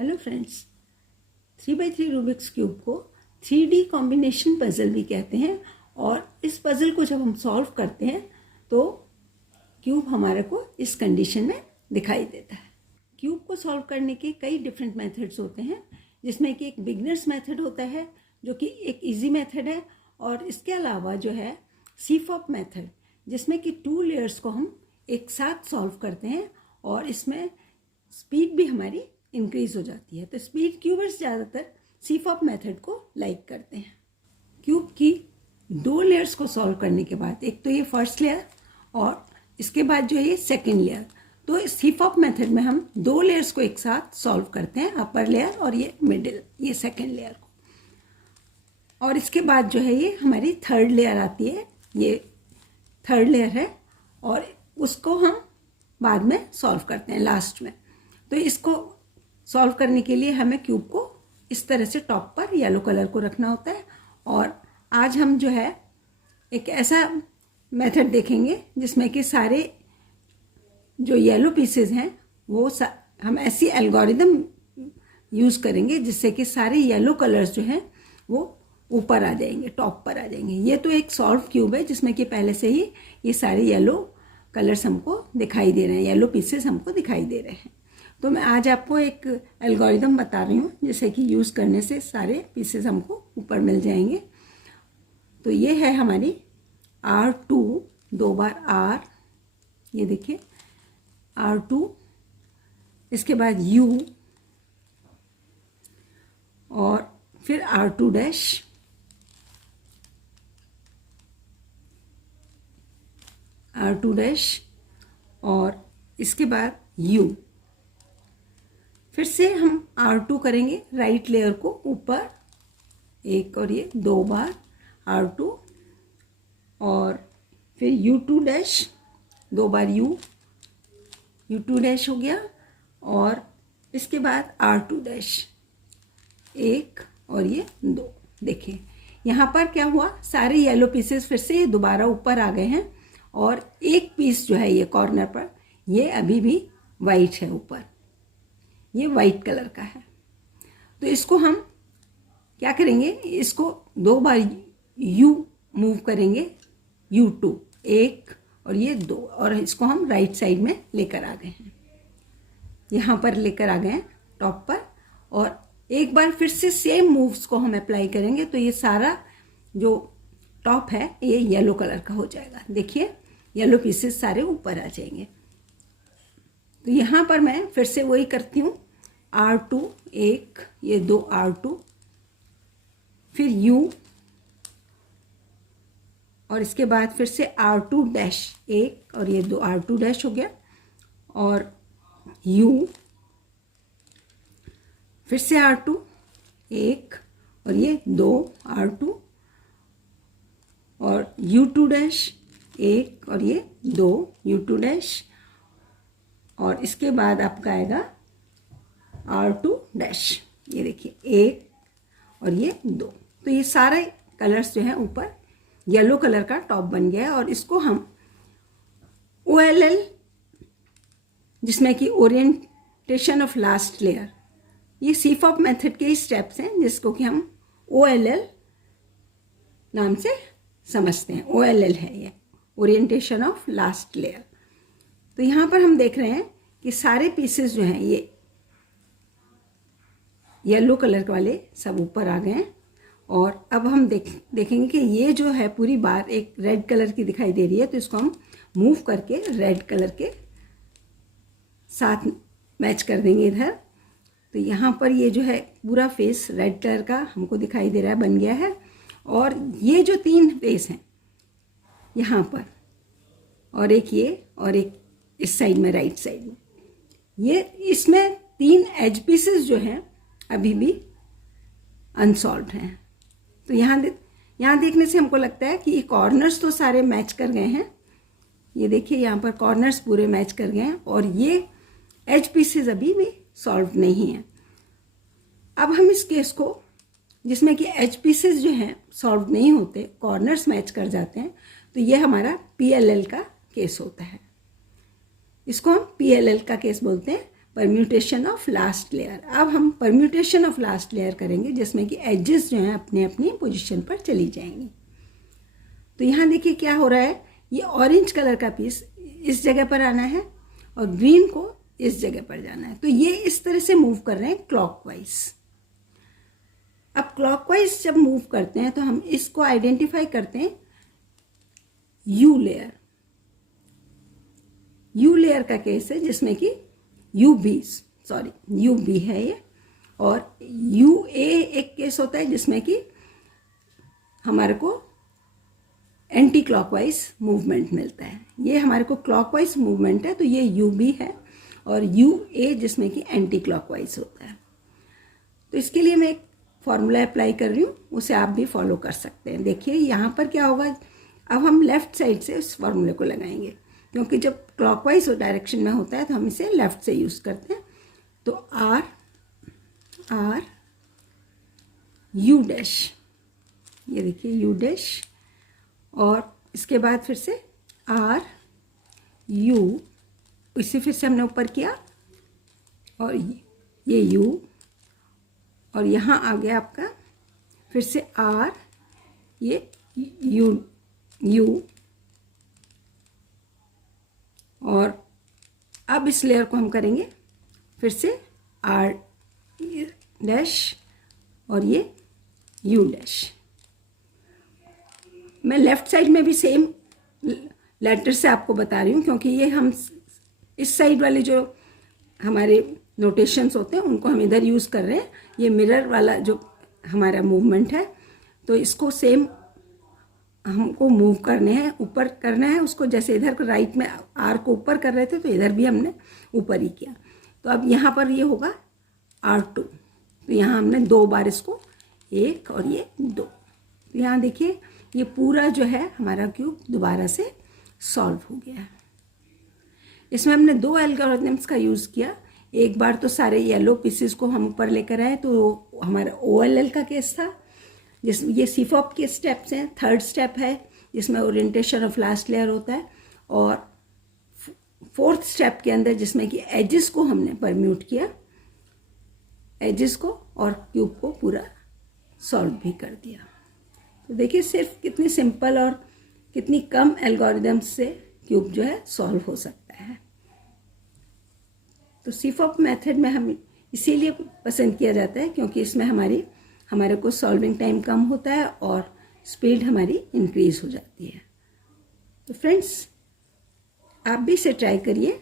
Hello friends, 3x3 Rubik's cube को 3D combination puzzle भी कहते हैं। और इस पजल को जब हम सॉल्व करते हैं तो क्यूब हमारे को इस कंडीशन में दिखाई देता है। क्यूब को सॉल्व करने के कई डिफरेंट मेथड्स होते हैं, जिसमें कि एक बिगनर्स मेथड होता है जो कि एक इजी मेथड है, और इसके अलावा जो है सीफॉप मेथड, जिसमें कि 2 लेयर्स को हम एक साथ सॉल्व करते हैं और इसमें स्पीड भी हमारी इंक्रीज हो जाती है। तो स्पीड क्यूबर्स ज़्यादातर सीफॉप मेथड को लाइक करते हैं। क्यूब की 2 लेयर्स को सॉल्व करने के बाद, एक तो ये फर्स्ट लेयर और इसके बाद जो है ये सेकेंड लेयर, तो सीफॉप मेथड में हम 2 लेयर्स को एक साथ सॉल्व करते हैं, अपर लेयर और ये मिडिल, ये सेकेंड लेयर को। और इसके बाद जो है ये हमारी थर्ड लेयर आती है, ये थर्ड लेयर है और उसको हम बाद में सॉल्व करते हैं लास्ट में। तो इसको सॉल्व करने के लिए हमें क्यूब को इस तरह से टॉप पर येलो कलर को रखना होता है। और आज हम जो है एक ऐसा मेथड देखेंगे जिसमें कि सारे जो येलो पीसेस हैं वो हम ऐसी एल्गोरिदम यूज़ करेंगे जिससे कि सारे येलो कलर्स जो हैं वो ऊपर आ जाएंगे, टॉप पर आ जाएंगे। ये तो एक सॉल्व क्यूब है जिसमें कि पहले से ही ये सारे येलो कलर्स हमको दिखाई दे रहे हैं, येलो पीसेस हमको दिखाई दे रहे हैं। तो मैं आज आपको एक एल्गोरिदम बता रही हूँ जिसे कि यूज़ करने से सारे पीसेस हमको ऊपर मिल जाएंगे। तो ये है हमारी R2, 2 बार R, ये देखिए R2, इसके बाद U और फिर R2 डैश, R2 डैश और इसके बाद U। फिर से हम R2 करेंगे, राइट लेयर को ऊपर एक, और ये 2 बार R2 और फिर U2 डैश, 2 बार U2 डैश हो गया, और इसके बाद R2 डैश, 1 और ये 2। देखिए यहाँ पर क्या हुआ, सारे येलो पीसेस फिर से दोबारा ऊपर आ गए हैं और एक पीस जो है ये कॉर्नर पर, ये अभी भी वाइट है ऊपर, ये वाइट कलर का है। तो इसको हम क्या करेंगे, इसको 2 बार U मूव करेंगे, U2 1 और ये 2, और इसको हम राइट साइड में लेकर आ गए हैं, यहाँ पर लेकर आ गए हैं टॉप पर। और एक बार फिर से सेम मूव्स को हम अप्लाई करेंगे तो ये सारा जो टॉप है ये येलो कलर का हो जाएगा। देखिए येलो पीसेस सारे ऊपर आ जाएंगे। तो यहाँ पर मैं फिर से वही करती हूँ, R2 1, ये 2 R2, फिर U और इसके बाद फिर से R2 डैश 1 और ये 2 R2 डैश हो गया, और U, फिर से R2 1 और ये 2 R2 और U2 डैश 1 और ये 2 U2 डैश, और इसके बाद आपका आएगा R2 डैश, ये देखिए 1 और ये 2। तो ये सारे कलर्स जो हैं ऊपर येलो कलर का टॉप बन गया है। और इसको हम OLL, जिसमें कि ओरिएंटेशन ऑफ लास्ट लेयर, ये सीफॉप मेथड के ही स्टेप्स हैं जिसको कि हम OLL नाम से समझते हैं। OLL है ये, ओरिएंटेशन ऑफ लास्ट लेयर। तो यहाँ पर हम देख रहे हैं कि सारे पीसेस जो हैं ये येलो कलर वाले सब ऊपर आ गए हैं। और अब हम देखेंगे कि ये जो है पूरी बार एक रेड कलर की दिखाई दे रही है, तो इसको हम मूव करके रेड कलर के साथ मैच कर देंगे इधर। तो यहाँ पर ये जो है पूरा फेस रेड कलर का हमको दिखाई दे रहा है, बन गया है। और ये जो 3 फेस हैं यहाँ पर, और एक ये, और एक इस साइड में, राइट साइड में, ये इसमें 3 एज पीसेस जो हैं अभी भी अनसॉल्व्ड हैं। तो यहाँ देखने से हमको लगता है कि ये कॉर्नर्स तो सारे मैच कर गए हैं, ये देखिए यहाँ पर कॉर्नर्स पूरे मैच कर गए हैं, और ये एज पीसेस अभी भी सॉल्व नहीं हैं। अब हम इस केस को, जिसमें कि एज पीसेस जो हैं सॉल्व नहीं होते, कॉर्नर्स मैच कर जाते हैं, तो ये हमारा PLL का केस होता है। इसको हम PLL का केस बोलते हैं, परम्यूटेशन ऑफ लास्ट लेयर। अब हम परम्यूटेशन ऑफ लास्ट लेयर करेंगे जिसमें कि एजेस जो हैं अपने अपनी पोजीशन पर चली जाएंगी। तो यहाँ देखिए क्या हो रहा है, ये ऑरेंज कलर का पीस इस जगह पर आना है और ग्रीन को इस जगह पर जाना है। तो ये इस तरह से मूव कर रहे हैं क्लॉकवाइज। अब क्लॉकवाइज जब मूव करते हैं तो हम इसको आइडेंटिफाई करते हैं यू लेयर। यू लेयर का केस है जिसमें कि यू बी है ये, और यू ए एक केस होता है जिसमें कि हमारे को एंटी क्लॉकवाइज मूवमेंट मिलता है। ये हमारे को क्लॉकवाइज मूवमेंट है तो ये यू बी है, और यू ए जिसमें कि एंटी क्लॉकवाइज होता है। तो इसके लिए मैं एक फॉर्मूला अप्लाई कर रही हूँ, उसे आप भी फॉलो कर सकते हैं। देखिए यहाँ पर क्या होगा, अब हम लेफ्ट साइड से उस फॉर्मूले को लगाएंगे, क्योंकि जब क्लॉकवाइज डायरेक्शन में होता है तो हम इसे लेफ्ट से यूज़ करते हैं। तो आर यू डैश, ये देखिए यू डैश, और इसके बाद फिर से आर यू, इसे फिर से हमने ऊपर किया, और ये यू, और यहाँ आ गया आपका फिर से आर, ये यू, और अब इस लेयर को हम करेंगे फिर से आर डैश और ये यू डैश। मैं लेफ्ट साइड में भी सेम लेटर से आपको बता रही हूँ, क्योंकि ये हम इस साइड वाले जो हमारे नोटेशंस होते हैं उनको हम इधर यूज़ कर रहे हैं। ये मिरर वाला जो हमारा मूवमेंट है, तो इसको सेम हमको मूव करने हैं, ऊपर करना है उसको। जैसे इधर राइट में आर को ऊपर कर रहे थे तो इधर भी हमने ऊपर ही किया। तो अब यहाँ पर ये होगा R2, तो यहाँ हमने 2 बार इसको, 1 और ये 2। तो यहाँ देखिए ये पूरा जो है हमारा क्यूब दोबारा से सॉल्व हो गया है। इसमें हमने 2 एल्गोरिथम्स का यूज़ किया। एक बार तो सारे येलो पीसेस को हम ऊपर लेकर आए, तो हमारा OLL का केस था, जिसमें ये सीफॉप के स्टेप्स हैं। 3rd स्टेप है जिसमें ओरिएंटेशन ऑफ लास्ट लेयर होता है, और 4th स्टेप के अंदर जिसमें कि एजेस को हमने परम्यूट किया, एजेस को, और क्यूब को पूरा सॉल्व भी कर दिया। तो देखिए सिर्फ कितनी सिंपल और कितनी कम एल्गोरिदम्स से क्यूब जो है सॉल्व हो सकता है। तो सीफॉप मेथड में हम इसीलिए पसंद किया जाता है क्योंकि इसमें हमारे को सॉल्विंग टाइम कम होता है और स्पीड हमारी इंक्रीज हो जाती है। तो फ्रेंड्स आप भी इसे ट्राई करिए,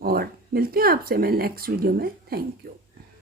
और मिलती हूँ आपसे मैं नेक्स्ट वीडियो में। Thank you.